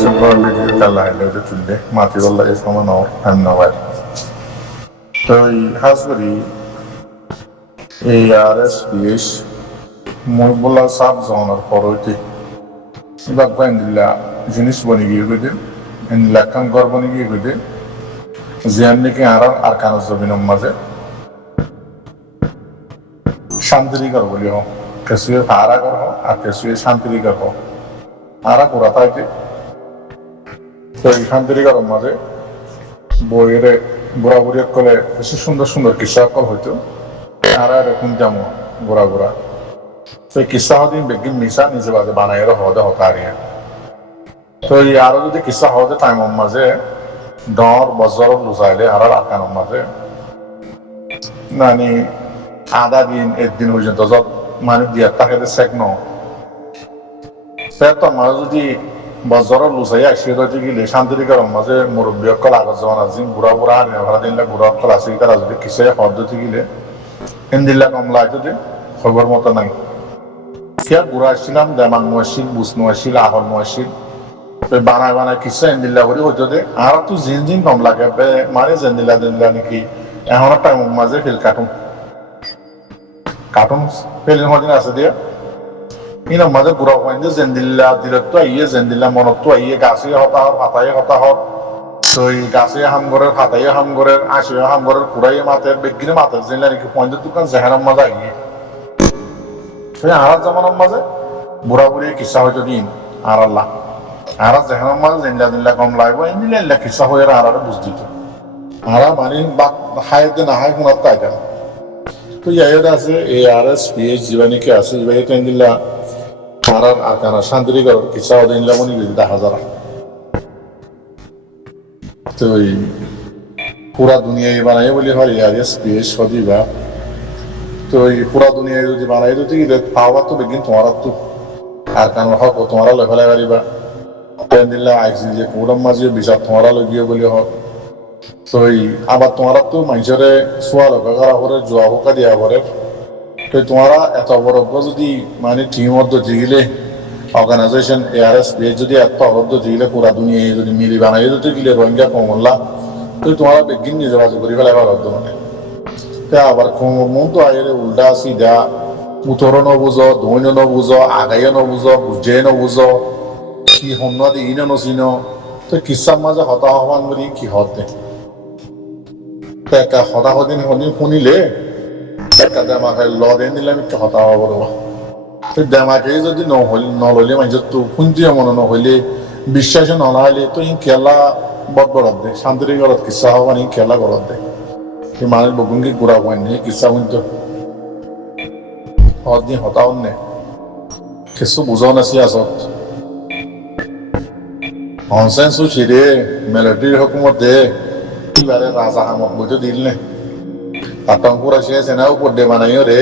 Simple kalla ile tunde mati walla e sama no hanna wari to hasbari ARS মই বলা sub জনের পরতে ইবাক বাইন্দিলা জিনিস বনি গিয়ে গদে এন লাকাম গর বনি গিয়ে গদে জিয়ান নাকি আর কান জবিনম মাঝে শান্তিরিকর বলি হোক কেসুয়ে হারা কর হোক আর কেসুয়ে শান্তিরিকর হোক আরা করা থাকে তো এই শান্তিরিকর মাঝে বইয়ের বুড়া বুড়ি কলে বেশি সুন্দর সুন্দর কিসা কল হইতো আর এরকম যেমন গোড়া গোড়া তো কিসা হদিন বেগিন মিশা নিজে বাজে বানাই হদে হতারিয়া তো এই আরো যদি কিসা হদে টাইমের মাঝে ডর বজর লুজাইলে আর আকানোর মাঝে নানি আধা দিন একদিন পর্যন্ত যত মানে দিয়া তাকে শেখ ন তো মাঝে যদি বজর লুজাই আসে রয়েছে গেলে শান্তিরিকর মাঝে মুরব্বী অকল আগত যখন আজি বুড়া বুড়া আর ভাড়া দিনলে বুড়া অকল আসে তারা যদি কিসে হদতে গেলে হিন্দিল্লা কমলা যদি খবর মতো নাই কিয়া বুড়া আসছিলাম দেমাং নোয়াশিল বুস নোয়াশিল আহল নোয়াশিল বানায় বানায় কিসা হিন্দিল্লা করে হইতো দে আর তো জিন জিন কম লাগে মানে জেন্দিল্লা দিল্লা নাকি এখন টাইম মাঝে ফিল কার্টুন ফিল্ম হদিন আছে দিয়া ইন মাঝে বুড়া হইন জেন্দিল্লা দিলত আইয়ে জেন্দিল্লা মনত আইয়ে গাছে হতাহর হাতায়ে হতাহর তো এই গাছে হামগরের হাতায়ে হামগরের আশিয়ে হামগরের পুরাইয়ে মাতের বেগিনে মাতের জেনলা নাকি পয়েন্টের দোকান জেহারাম মাঝে আইয়ে আর জামানোর মাঝে বুড়া বুড়ি কিসা হয়তো দিন আর আল্লাহ আর জেহারাম মাঝে জেনলা দিল্লা কম লাগবো এমনি কিসা হয়ে আর বুঝ দিত আর মানে হাই দে না হাই গুণার তাই দেন তো ইয়াদ আছে ARS PH জীবাণীকে আছে জীবাণী টাইম দিল্লা আর কানা শান্তিরিকর কিসা দিনলা মনে দেখা যারা তো পুরা দুনিয়ায় বানাই বলি হয় ARS PH সদিবা তো এই পুরা দুনিয়ায় যদি বানাই দিতে গেলে পাওয়া তো বেগিন তোমার তো আর কারণ হোক তোমরা লেফালাই পারিবা ট্রেন দিল্লা আইসি যে পুরম মাঝে বিচার তোমরা লগিয়ে বলি হোক তো আবার তোমরা তো মানুষের শোয়া লগা করা করে জোয়া হোকা দিয়া করে তো তোমরা এত বড় যদি মানে টিম মধ্যে জিগিলে অর্গানাইজেশন ARS PH যদি এত অবদ্ধ জিগিলে পুরা দুনিয়ায় যদি মিলি বানাই দিতে গেলে রোহিঙ্গা কমলা তো তোমরা বেগিন নিজে বাজে করি ফেলাই বাধ্য মানে আবার মন তো আইলে উল্টা সিধা উত্তরও নবুঝো দৈন্য নবুঝো আগাইও নবুঝো বুঝে নবুঝো কি হন্না দি ইনো নচিন তো কিসার মাঝে হতাশ হবান বুলি কি হতে একা হতাশ দিন শুনিলে একা দেমাকে লদেন দিলে আমি হতাশ হব রবা তো দেমাকে যদি নললে মানুষ তো শুনতে মনে নহলে বিশ্বাসে নলাইলে তো ই খেলা বট বরত দে শান্তির ঘরত কিসা হবান ই খেলা ঘরত দে মানুষ বগুনকে গুড়া পাইনি কিসা শুনতো হদিন হতাও নে কিছু বুঝাও নাছি আসত হনসেন সুচি রে মেলেট্রির হকুমত দে এবারে রাজা হামক বইতো দিল নে আতঙ্কুর আসে সেনা উপর দে বানাইও রে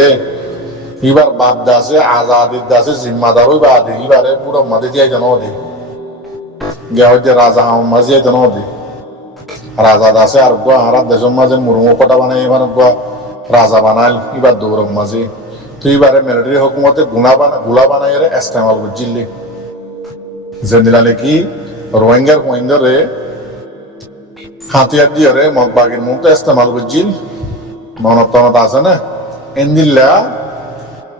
এবার বাদ দাসে আজাদির দাসে জিম্মাদার হই বাদ এবারে পুরো মাঝে দিয়ে জানো দে গে হইতে রাজা হাম মাঝে জানো দে রাজা দাসে আর আর দেশের মাঝে মুরমু কটা বানাই এবার রাজা বানাইল এবার দৌড়ক মাঝে তো এবারে মিলিটারি হকুমতে গুলা বানাই রে ইস্তেমাল বুঝিলি জেন্দিলা নাকি রোহিঙ্গার পয়েন্টরে হাতিয়ার দিয়ে রে মগবাগের মতো ইস্তেমাল বুঝিল মনত আছে না এন্দিল্লা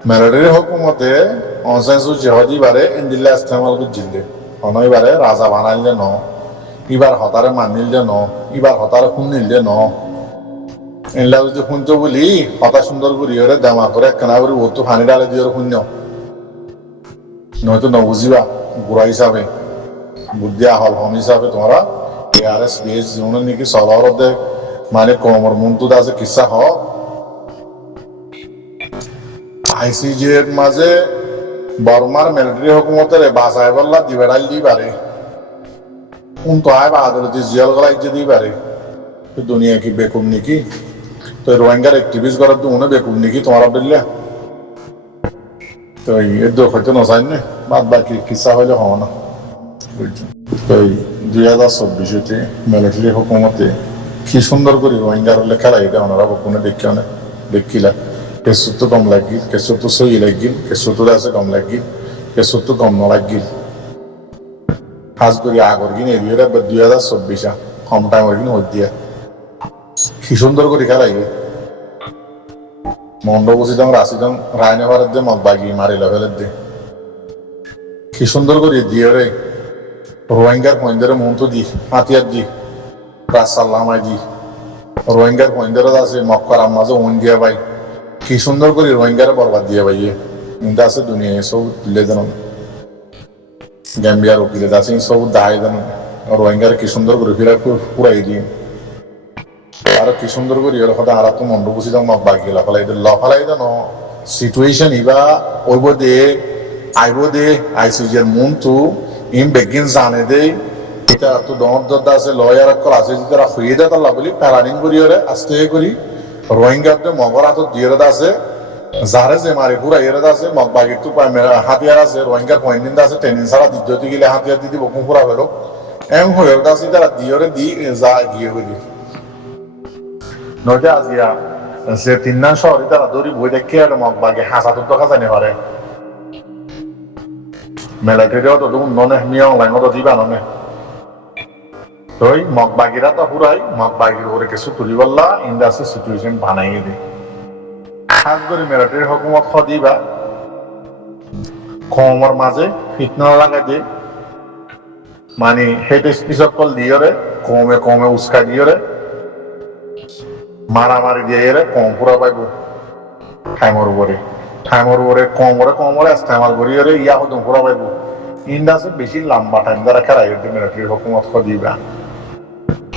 মিলিটারি হকুমতে অনসেন্সু জেহদি বারে এন্দিল্লা ইস্তেমাল বুঝিলে অনইবারে রাজা বানাইলে ন এবার হতারে মানিল যে ন এবার হতারে শুনিল যে ন এনলা যদি শুনতো বলি হতা সুন্দর করি ওরে দামা করে একখানা করে ও তো ফানি ডালে দিয়ে শূন্য নয়তো নবুঝিবা বুড়া হিসাবে বুদ্ধি আহল হম হিসাবে তোমরা ARS PH জীবনের নাকি চলরতে মানে কমর মন্তুদ আছে কিসা হ ICJ এর মাঝে বর্মার মিলিটারি হকুমতের বাসায় বললা দিবেড়াল দি পারে তো আয় বা আদালতে জিয়াল গলা ইজ্জত দিই পারে দুনিয়া কি বেকুম নাকি তো রোহিঙ্গার অ্যাক্টিভিস্ট করার তো মনে বেকুম নাকি তোমার বললে তো এর দোষ হয়তো নসাইন না বাদ বাকি কিসা হইলে হওয়া না তো 2024-তে মিলিটারি হুকুমতে কি সুন্দর করে রোহিঙ্গার লেখা এটা ওনারা বকুনে দেখিলা কেসু তো কম লাগিল কেসু তো সই লাগিল কেসু তো আছে কম লাগিল কেসু তো কম ন লাগিল খাস করে আগর কিনে এরিয়ে 2024 কম টাইমের কিনে হই দিয়া কি সুন্দর করে খেলাইবে মন্ড বসিদম রাশিদম রায়নগরের দিয়ে মগ বাগি মারি লেভেলের দিয়ে কি সুন্দর করে দিয়ে রে রোহিঙ্গার পয়েন্টারে মন্ত্র দি হাতিয়ার দি রাসাল্লামাই দি রোহিঙ্গার পয়েন্টারে আছে মক্কার আম্মাজে ওন দিয়া ভাই কি সুন্দর করে রোহিঙ্গারে বরবাদ দিয়ে ভাইয়ে কিন্তু আছে দুনিয়ায় সব তুলে দেন গ্যাম্বিয়ার উকিলে আছে সব দায় দেন রোহিঙ্গারে কি সুন্দর করে ফিরা পুরাই দিয়ে আর কি সুন্দর করে এর কথা আর তো মন্ড বুঝি দাম বাকি লফালাই দেন সিচুয়েশন ইবা ওইব দে আইব দে আইসিজির মন তো ইম বেগিন জানে দে এটা তো দর আছে লয়ার কল আছে যারা হয়ে দেয় তাল্লা বলি প্যারানিং করি ওরে আস্তে করি রোহিঙ্গাতে মগর হাত দিয়ে আছে যারে যে মারি পুরা এর আছে মগ বাগির তো হাতিয়ার আছে রোহিঙ্গার পয়েন্ট আছে ট্রেনিং ছাড়া দ্বিতীয়তে গেলে হাতিয়ার দিদি বকুম পুরা হলো এম হয়ে আছে তারা দিয়ে দি যা গিয়ে বলি নয়তো আজিয়া যে তিন শহরে তারা দৌড়ি বই দেখে আর মগ বাগে হাসাতুর দেখা জানি পারে মেলাটেরিও তো ননে মিয়া অনলাইন তো দিবা ননে তই মগ বাগিরা তো পুরাই মগ বাগির উপরে কিছু তুলি বললা ইন্ডাস্ট্রি সিচুয়েশন বানাই দে খাস করে মেলাটেরি হুকুমত দিবা কমর মাঝে ফিটনা লাগাই দে মানে হেড স্পিচক কল দিয়ে কমে কমে উস্কা দিয়ে মারামারি দিয়ে কম পুরা পাইব টাইমর উপরে কমরে ইস্তেমাল করি ইয়া হদম পুরা পাইব ইন্ডাস্ট্রি বেশি লম্বা টাইম দ্বারা খেলাই মিলিটারি হুকুমত দিবা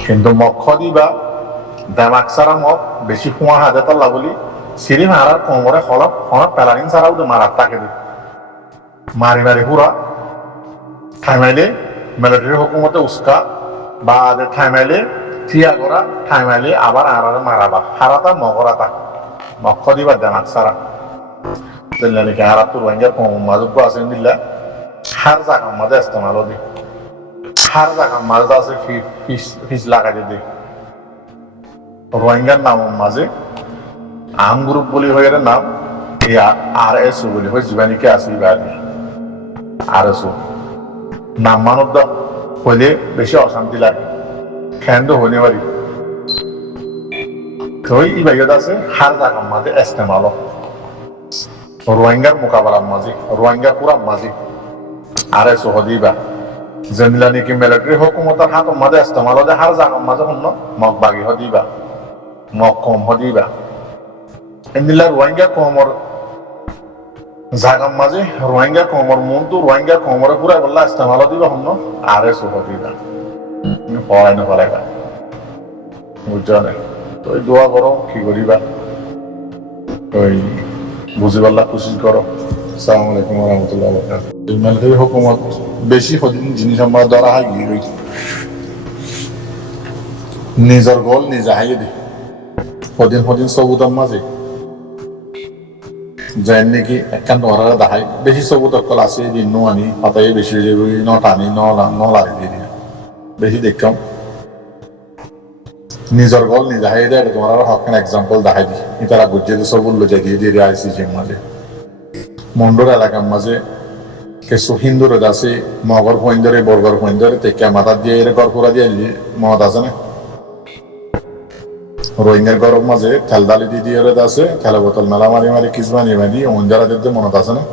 কিন্তু মগ দিবা দামাক সারা মগ বেশি ফুয়া হাজে তাল্লা বলি সিঁড়ি মারার কমরে হলপ প্যালারিং ছাড়াও মারার তাকে দি মারি মারি পুরা থাইমাইলে মিলিটারি হুকুমতে উস্কা বা থাইমাইলে থিয়া করা থাইমাইলে আবার আর মারাবা হারাতা মগরাতা মক্ষ দিবা দামাক সারা নাকি হারা তো রোহিঙ্গার মাজুব আছে দিল্লা হার জায়গার মাঝে ইস্তেমাল দি হার জায়গার মাঝে আছে ফিস লাগাই দি রোহিঙ্গার নামের মাঝে আম গ্রুপ বলি হয়ে নাম আর এস বলি হয়ে জীবানীকে আসি বাড়ি আর এস নাম মানব হইলে বেশি অশান্তি লাগে খেন্দ হইনে পারি তো এই বাইরে আছে হার জায়গার মাঝে ইস্তেমাল রোহিঙ্গার মোকাবেলার মাঝে রোহিঙ্গা পুরা মাঝে আর এস হদিবা জেনিলা নাকি মিলিটারি হুকুমতার হাতের মাঝে ইস্তেমাল হতে হার জায়গার মাঝে হন্য মগ বাগি হদিবা মগ কম হদিবা এন্দিলা রোহিঙ্গা কমর জাগার মাঝে রোহিঙ্গা কমর মন তো রোহিঙ্গা কমরে পুরা বললা ইস্তেমাল দিবা হন্য আর এস হদিবা পড়াই না পড়াইবা বুঝছো না তো দোয়া করো কি করিবা ওই বুঝি পারলা কোশিশ করো আসসালামু আলাইকুম ওয়া রাহমাতুল্লাহি ওয়া বারাকাতুহু মিলিটারি হুকুমত বেশি হদিন জিনিস আমরা ধরা হয় গিয়ে রই নিজের গোল নিজে হাইয়ে দি হদিন সবুতার মাঝে যাই নাকি একখান ধরা দেখাই বেশি সবুতক কল আছে দিন নো আনি পাতাই বেশি টানি নলারি দিয়ে বেশি দেখতাম নিজের গল নিজে হাই দেয় তোমার হকান এক্সাম্পল দেখাই দি তারা গুজিয়ে সব উল্লো যাই দিয়ে আইসিজির মাঝে মন্ডর এলাকার মাঝে কিছু হিন্দুর আছে মগর পয়েন্টরে বর্গর পয়েন্টরে তেকে মাথা দিয়ে গড়পুরা দিয়ে মদ আছে না রোহিঙ্গার গরম মাঝে খেলদালি দিয়ে আছে খেলা বোতল মেলা মারি কিসবানি মারি অঞ্জারা দিতে মনত আছে না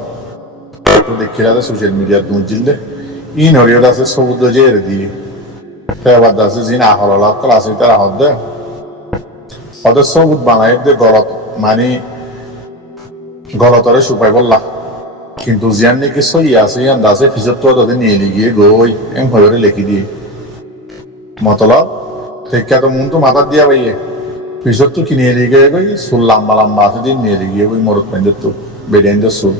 তো দেখি আছে সোশ্যাল মিডিয়ার দুজিলে ইন হরিয়ত আছে সবুজ যে দিয়ে এবার আছে জিন আহল কল আছে তারা হদ ওদের সবুজ বানাই দে গলত মানে গলতরে সুপাই বললা কিন্তু জিয়ান নাকি সই আছে ইয়ান দাসে ফিজত তো তাদের নিয়ে গিয়ে গই এম হয়ে লিখি দিয়ে মতলব ঠিক তো মন তো মাথার দিয়া পাইয়ে ফিজত তো কিনে গিয়ে গই সুল লম্বা আছে দিন নিয়ে গিয়ে গই মরত পেন্দের তো বেডেন্ডের সুল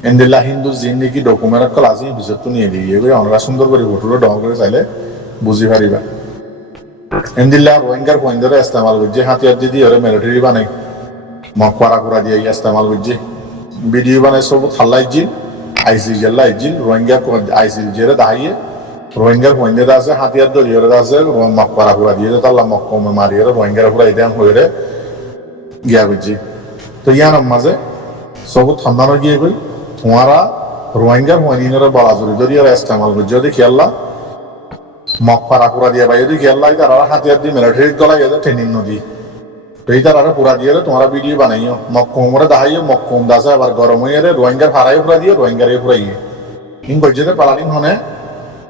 এন্দিল্লা হিন্দু জিন নাকি ডকুমেন্ট কল আছে ফিজত তো নিয়ে গিয়ে গই আমরা সুন্দর করে ফটোটা ডং করে চাইলে বুঝি পারিবা এন্দিল্লা রোহিঙ্গার পয়েন্টরে ইস্তেমাল করছে হাতিয়ার দিদি ওরা মিলিটারি বানাই মগ পাড়া দিয়ে ইস্তেমাল করছে ভিডিও বানাই সব থাল্লা ইজিল আইসিজি ইজিল রোহিঙ্গা আইসিজি দাঁড়িয়ে রোহিঙ্গার পয়েন্টে আছে হাতিয়ার দরিয়ে আছে মগ পাড়া দিয়ে তাল্লা মগ কমে মারিয়ে রোহিঙ্গার পুরা ইদাম হয়ে গিয়া করছি তো ইয়ার মাঝে সব ঠান্ডানো গিয়ে কই তোমারা রোহিঙ্গার হইনিনের বলা জড়ি ধরিয়ে ইস্তেমাল করছে দেখি আল্লাহ মক পাড়া পুরা দিয়ে বাইরে দেখি আল্লাহ তারা হাতিয়ার দিয়ে মিলিটারি গলায় গেছে ট্রেনিং নদী এই তারা পুরা দিয়ে তোমরা ভিডিও বানাইও মক্কমরে দাহাইও মক্কম দাসে আবার গরম হয়ে রোহিঙ্গার ফারাই পুরা দিয়ে রোহিঙ্গারে পুরাইয়ে ইন গজ্জেতে পালানিং হনে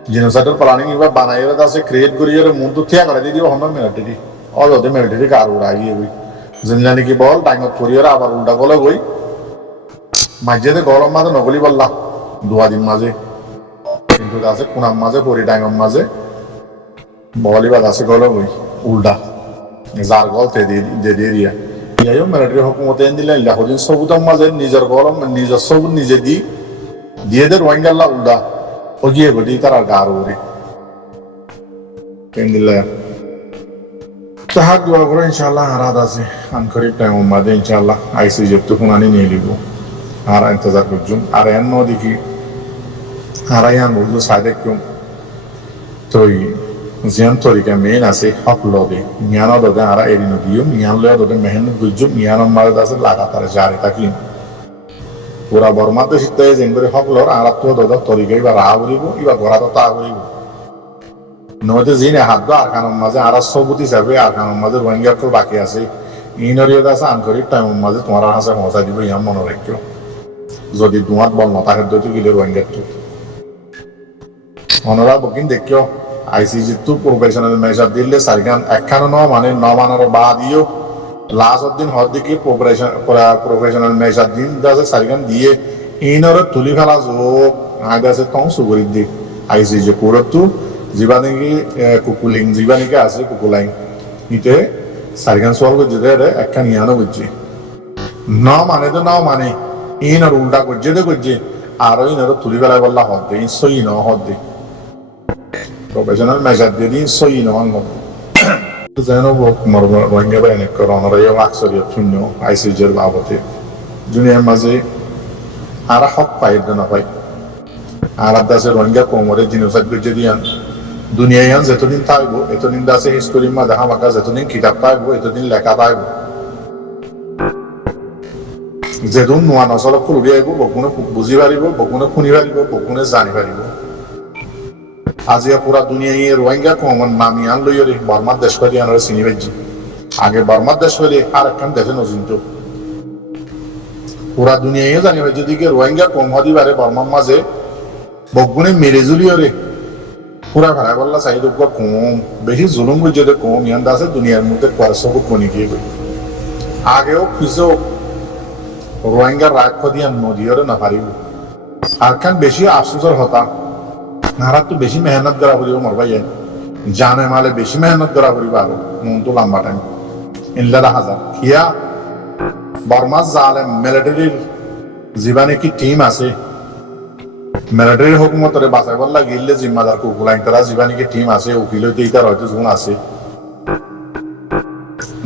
জিনোসাইডের প্লানিং এবার বানাইরে দাসে ক্রিয়েট করিয়ে মন তো থিয়া করে দিও হন মিলিটারি অলদে মিলিটারি কার উড়াইয়ে বই জিনলানি কি বল ডাইঙত করিয়ে আবার উল্টা গলে বই মাঝেতে গরম মাঝে নগলি বললা দুয়া দিন মাঝে কিন্তু দাসে কুনাম মাঝে পরি ডাইঙম মাঝে বলিবাদ আছে গলে বই উল্টা যার গল তে দিয়ে দিয়া ইয়াইও মিলিটারি হুকুমতে দিলে লাহদিন সবুতম মাঝে নিজের গরম নিজের সবুত নিজে দিয়ে দে রোহিঙ্গাল্লা উল্টা ওগিয়ে গদি তারা গার ওরে কেন দিলে তাহার দোয়া করে ইনশাআল্লাহ আরাদ আছে আনকরিব টাইম মাঝে ইনশাআল্লাহ আইসি যেত কোনানি নিয়ে লিব আর ইন্তজার করছুম আর এন দেখি আর ইয়ান বলছো সাইডে কেউ তো জিয়ান তরিকা মেন আছে হক লদে মিয়ান দদে আর এরিন দিও মিয়ান লয় দদে মেহনত বুঝছুম মিয়ান মারে দাসে লাগাতার জারি থাকি পুরা বর্মাতে শিখতে যেগুলো সকলের আর তো দাদা তরিকা এবার রাহা করিব এবার ঘোরা তো তা করিব নয়তো যিনি হাত দো আর কানের মাঝে আর সবুত হিসাবে আর কানের মাঝে রোহিঙ্গা তো বাকি আছে ইনরিও আছে আনকরিব টাইমের মাঝে তোমার হাসে মজা দিব ইয়াম মনে রাখিও যদি তোমার বল নতাকে দইতে গেলে রোহিঙ্গা তো মনোরা বকিন দেখিও আইসিজি তো প্রফেশনাল মেজার দিলে সারিগান একখানো মানে নমানোর বা দিও লাস্ট দিন হর দিকে প্রফেশনাল মেজার দিন দাসে সারিগান দিয়ে ইনর তুলি ফেলা যোগ আইদাসে তং সুগরি দিক আইসি যে পুরো যিবা নাকি কুকুলিং যিবা নাকি আছে কুকুলাইং ইতে সারিগান সল করছে দে একখান ইয়ানো করছে ন মানে তো নাও মানে ইনর উল্টা করছে দে করছে আর ইনর তুলি ফেলা বললা হদ দে সই ন হদ দে প্রফেশনাল মেজার দিয়ে দিন সই ন হদ যেন রোহিঙ্গা বাহিনী করোনারও আকসরিয়া শূন্য আইসিজির বাবদে দুনিয়ার মাঝে আর হক পাই না পাই আর দাসে রোহিঙ্গা কোমরে জিনোসাইড করছে দিয়ান দুনিয়ায় যতদিন থাকবো এতদিন দাসে হিস্টোরির মা দেখা মাকা যতদিন কিতাব থাকবো এতদিন লেখা থাকবো যেদিন নোয়া নচলক খুলি আহিব বকুনে বুঝি পারিব বকুনে শুনি পারিব বকুনে জানি পারিব আজি পুরা দুনিয়ায় রোহিঙ্গা কমন নামিয়ান লইরে বর্মার দেশ পারি আনারে চিনি পাইছি আগে বর্মার দেশ পারি আর একখান দেশে নচিন্ত পুরা দুনিয়ায় জানি পাইছি দিকে রোহিঙ্গা কম হদি পারে বর্মার মাঝে বগুনে মেরে জুলিয়রে পুরা ভাড়া বললা চাই কম বেশি জুলুম বুঝে কম ইয়ান আছে দুনিয়ার মধ্যে সবুত বনি গিয়ে আগেও পিছও রোহিঙ্গার রাগ খদিয়ান নদীরে না পারিব আর খান বেশি আফসোসের হতা নারা তো বেশি মেহনত করা করিব মর ভাই জানে মালে বেশি মেহনত করা করিব আর মন তো লম্বা টাইম ইল্লা হাজার কিয়া বর্মা জালে মিলিটারির জীবানে কি টিম আছে মিলিটারির হুকুমতরে বাঁচাই বললা গিললে জিম্মাদার কুকুলাইন তারা জীবানে কি টিম আছে উকিল হইতে ইতার হয়তো জুন আছে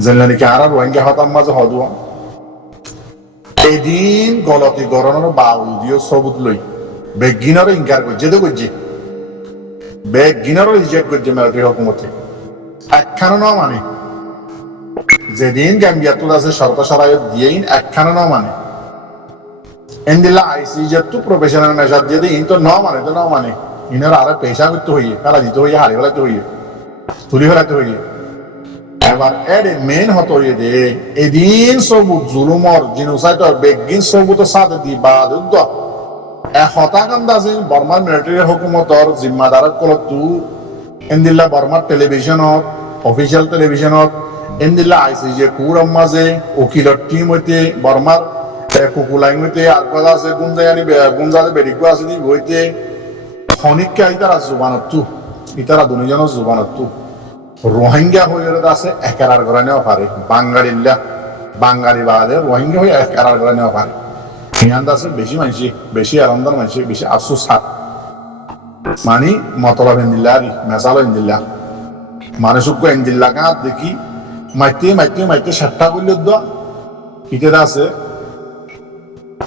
জেনলে নাকি আর রোহিঙ্গা হতাম মাঝে হদুয়া এদিন গলতি গরনের বাউল দিও সবুত লই বেগিনারও ইনকার করছে তো করছে বেগিনারও রিজেক্ট করছে মিলিটারি হুকুমতে একখানো ন মানে যেদিন গাম্বিয়াত আছে সরকার সরাইত দিয়েইন একখানো ন মানে এন্দিলা আইসি যেহেতু প্রফেশনাল মেজার দিয়ে ইন তো ন মানে ইনার আরে পেশা করতে হইয়ে ফেলা দিতে হইয়ে হারিয়ে ফেলাতে হইয়ে তুলি ফেলাতে হইয়ে এবার এর মেন হতো হইয়ে দে এদিন সবুত জুলুমর জিনোসাইডর বেগিন সবুত সাথে দি বাদ হতাকান্দ আছে বর্মার মিলিটারি হুকুমতর জিম্মাদারক কলতু এন্দিল্লা বর্মার টেলিভিশনত অফিসিয়াল টেলিভিশনত এন্দিল্লা আইসিজে কুরম মাঝে উকিলর টিম হইতে বর্মার কুকুলাইন হইতে আর কথা আছে গুঞ্জালে বেডিকু আছে দি হইতে খনিককে ইতারা জুবানতু ইতারা দুনিজনের জুবানতু রোহিঙ্গা হয়ে আছে একেরার করে নেওয়া পারে বাঙালি বাদে রোহিঙ্গা হয়ে একেরার করে নেওয়া পারে আছে বেশি মানসি বেশি আরামদার মানসি বেশি আফসোস হাত মানি মতলব এন্দিল্লা আর মেসাল এন্দিল্লা মানুষকে এন্দিল্লা গাঁ দেখি মাইতে সাতটা করলে ইতে আছে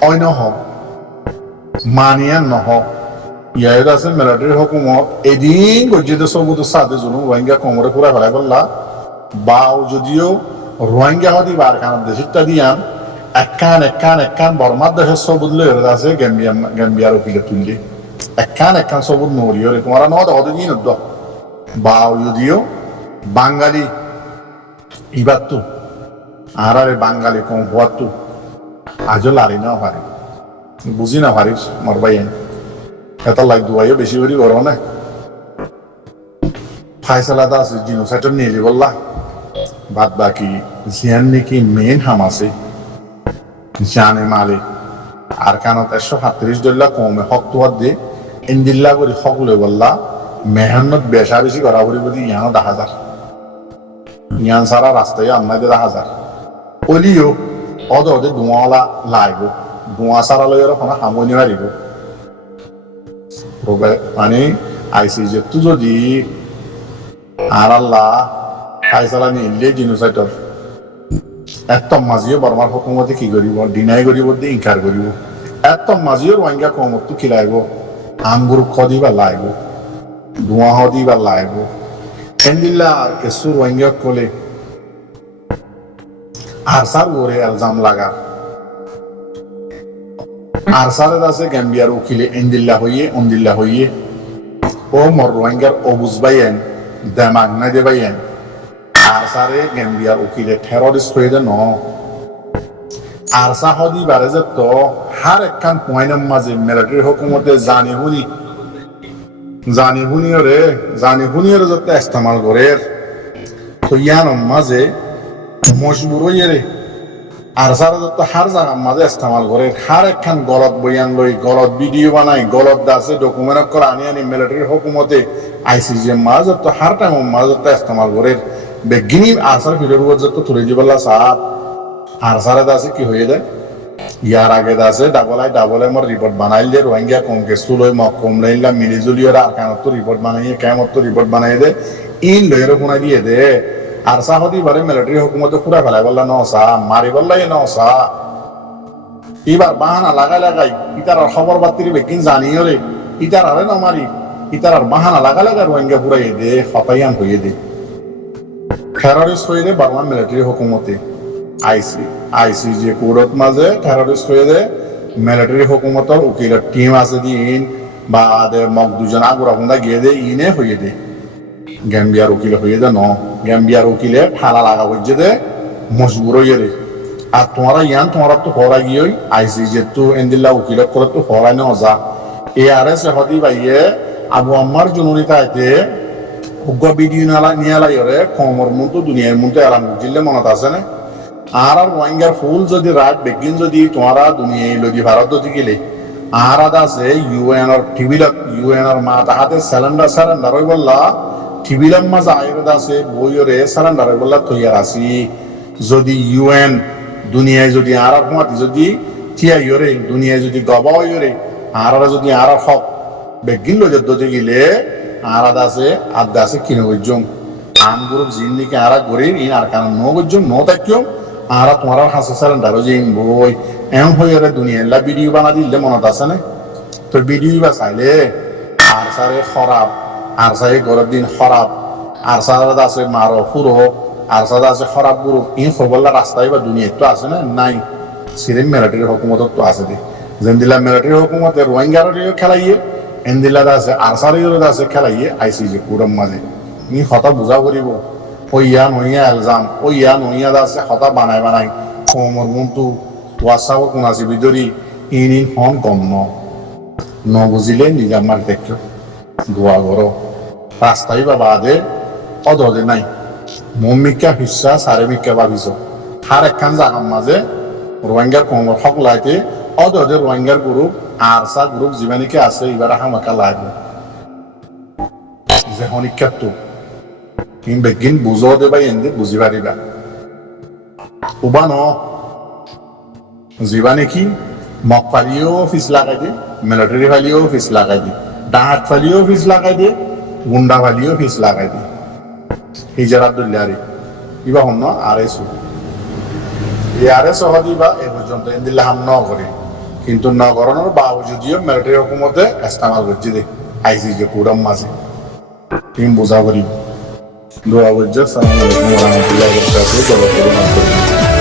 অন্য হ মানিয়া নহ ইয়ার আছে মিলিটারি হুকুমত এদিন গজ্জিত সবুত সাথে জুলুম রোহিঙ্গা কোমরে পুরা ফেলাই বললা বাও যদিও রোহিঙ্গা হদি বার খানার দেশিটা দিয়ান একখান বর্মার দেশের সবুজ লইরে আছে গেম্বিয়ার উকিলে তুললি একখান সবুজ নড়িয়রে তোমার নদ অদিন বা যদিও বাঙালি ইবার তো আর আরে বাঙালি কম হওয়ার তো আজও লারি না পারে বুঝি না পারিস মরবাই এটা লাগ দুয়াইও বেশি করে করো না ফাইসালাদা আছে জিনোসাইটার নিয়ে বললা বাদ বাকি জিয়ান নাকি মেন হাম আছে জানে মালে আর কানত 137 কমে হক তোয়ার দিয়ে ইন্দিল্লা করে হক লই বললা মেহনত বেশা বেশি করা করি বলি ইয়ানো 10,000 ইয়ান সারা রাস্তায় আমাদের 10,000 অলিও অদে ধোঁয়ালা লাইব ধোঁয়া সারা লই কোনো হামনি হারিব মানে আইসি যে তুই যদি আর আল্লাহ ফাইসালা নিলে জিনোসাইটর এত মাঝিও বর্মার হুকুমতে কি করিব ডিনাই করিব দিয়ে ইনকার করিব এত মাঝিও রোহিঙ্গা কমত কি লাইব আমগুর খদিবা লাইব ধোঁয়া হদিবা লাইব এন্দিল্লা কেসু রোহিঙ্গা কলে আর সার ওরে এলজাম লাগা আর সারে আছে গ্যাম্বিয়ার উকিলে এন্দিল্লা হইয়ে অন্দিল্লা হইয়ে ও মর রোহিঙ্গার অবুজ বাইয়েন দেমাগ না দে বাইয়েন আর সারে গ্যাম্বিয়ার উকিলে টেররিস্ট হয়ে ন আর সা হদি বারে যে তো হার একখান পয়েন্টের মাঝে মিলিটারি হুকুমতে জানি হুনিয়রে যত ইস্তেমাল করে তো ইয়ার মাঝে মজবুর হইয়ে রে আর সারা যত হার জায়গার মাঝে ইস্তেমাল করে হার একখান গলত বয়ান লই গলত ভিডিও বানাই গলত দাসে ডকুমেন্ট করে আনি মিলিটারি হুকুমতে আইসিজি মাঝে যত হার টাইম মাঝে যত ইস্তেমাল করে বেগিনি আসার ভিডিওর যত তুলে দিবলা সাত আর সারা দাসে কি হয়ে যায় ইয়ার আগে দাসে ডাবলাই মর রিপোর্ট বানাইল দে রোহিঙ্গা কম কেসু লই কম লাইলা মিলিজুলিয়র আর কানত রিপোর্ট বানাইয়ে কেমত রিপোর্ট বানাই দে ইন লইয়ের কোনা দিয়ে দে আর সাহদি বারে মিলিটারি হুকুমতে পুরা ফেলাই বললা নসা মারি বললাই নসা এবার বাহানা লাগাই ইতার খবর বাতির বেকিন জানিও রে ইতার আরে না মারি ইতার আর বাহানা লাগাই রোহিঙ্গা পুরাই দে হতাইয়ান হইয়ে দে টেররিস্ট হয়ে দে বার্মা মিলিটারি হুকুমতে আইসিজি কোর্টত মাঝে টেররিস্ট হয়ে দে মিলিটারি হুকুমতর উকিলের টিম আছে দিন বা মক দুজন আগুরা হুন্দা গিয়ে দে ইনে হইয়ে দে গ্যাম্বিয়ার উকিলে হইয়ে দে গ্যাম্বিয়ার উকিলে ফালা লাগা বুঝে দে মজবুর হইয়ে রে আর তোমারা তো হরা গিয়ে আইসিজি তো এন্দিল্লা উকিলত করে তো হরাই না যা ARS হদি বাইয়ে আবু আম্মার জননীতা আইতে উগ্র ভিডিও নিয়ে রে কমর মতো দুনিয়ার মতো এলাম বুঝলে মনত আছে না আর রোহিঙ্গার ফুল যদি রাত বেগিন যদি তোমারা দুনিয়ায় লদি ভারত যদি গেলে আর আদা আছে ইউএনর মা তাহাতে সারেন্ডার হয়ে বললা টিভিলাম মাঝে আয়ুর্বেদ আছে বইরে সারেন্ডার হয়ে বললা তৈয়ার আছি যদি ইউএন দুনিয়ায় যদি আর মাতি যদি থিয়াইরে দুনিয়ায় যদি গবা হইরে আর যদি আর হক বেগিন লদি গেলে আর আদা আছে কিনে গজ্জম আম গ্রুপ জিন্দিকে আর গড়ে ইন আর কারণ নো গজ্জম নো তাকিও আর তোমার হাসে সারেন্ডারও যে বই এম হয়ে দুনিয়া ভিডিও বানা দিলে মনত আছে না তো ভিডিও বা চাইলে আর সারে খারাপ আর সারে গরম দিন খারাপ আর সারা আছে মারো ফুরো আর সারা আছে খারাপ গুরু ইন খবরলা রাস্তায় বা দুনিয়া তো আছে না নাই সিরিম মিলিটারি হুকুমত তো আছে দে যেন দিলা মিলিটারি হুকুমতে রোহিঙ্গার খেলাইয়ে এন্দিলা আছে আর সারিও আছে খেলাইয়ে আইসিজি কুড়ম মাঝে ই হতা বুঝা করিব ওইয়া নইয়া এলজাম ওইয়া নইয়া আছে হতা বানাই কমর মন্তু ওয়াসাও কোন আছে বিদরি ইন হন কম ন বুঝিলে নিজার মার দেখো দোয়া করো রাস্তায় বা বাদে অদে নাই মমিকা হিসা সারে মিকা ভাবিছ হার একখান জাগার মাঝে রোহিঙ্গার কমর হক লাইতে অদে রোহিঙ্গার গ্রুপ আর সা গ্রুপ জীবানিকে আছে এবার হামাকা লাগবে যে হনিকাত কিন বেগিন বুঝো দেবা এন্দি বুঝি পারিবা উবা ন জীবানে কি মক ফালিও ফিস লাগাই দে মিলিটারি ফালিও ফিস লাগাই দে ডাহাত ফালিও ফিস লাগাই দে গুন্ডা ফালিও ফিস লাগাই দে হিজার আব্দুল্লাহরি ইবা হন আরএস হদিবা এ পর্যন্ত এন্দিল্লা হাম ন করে কিন্তু নগরণের বাবজুদিও মিলিটারি হুকুমতে ইস্তেমাল করছে দে আইসিজি কুড়ম মাঝে টিম বোঝা করি দোয়া বুঝছে সালাম আলাইকুম ওয়া রাহমাতুল্লাহি ওয়া বারাকাতুহু।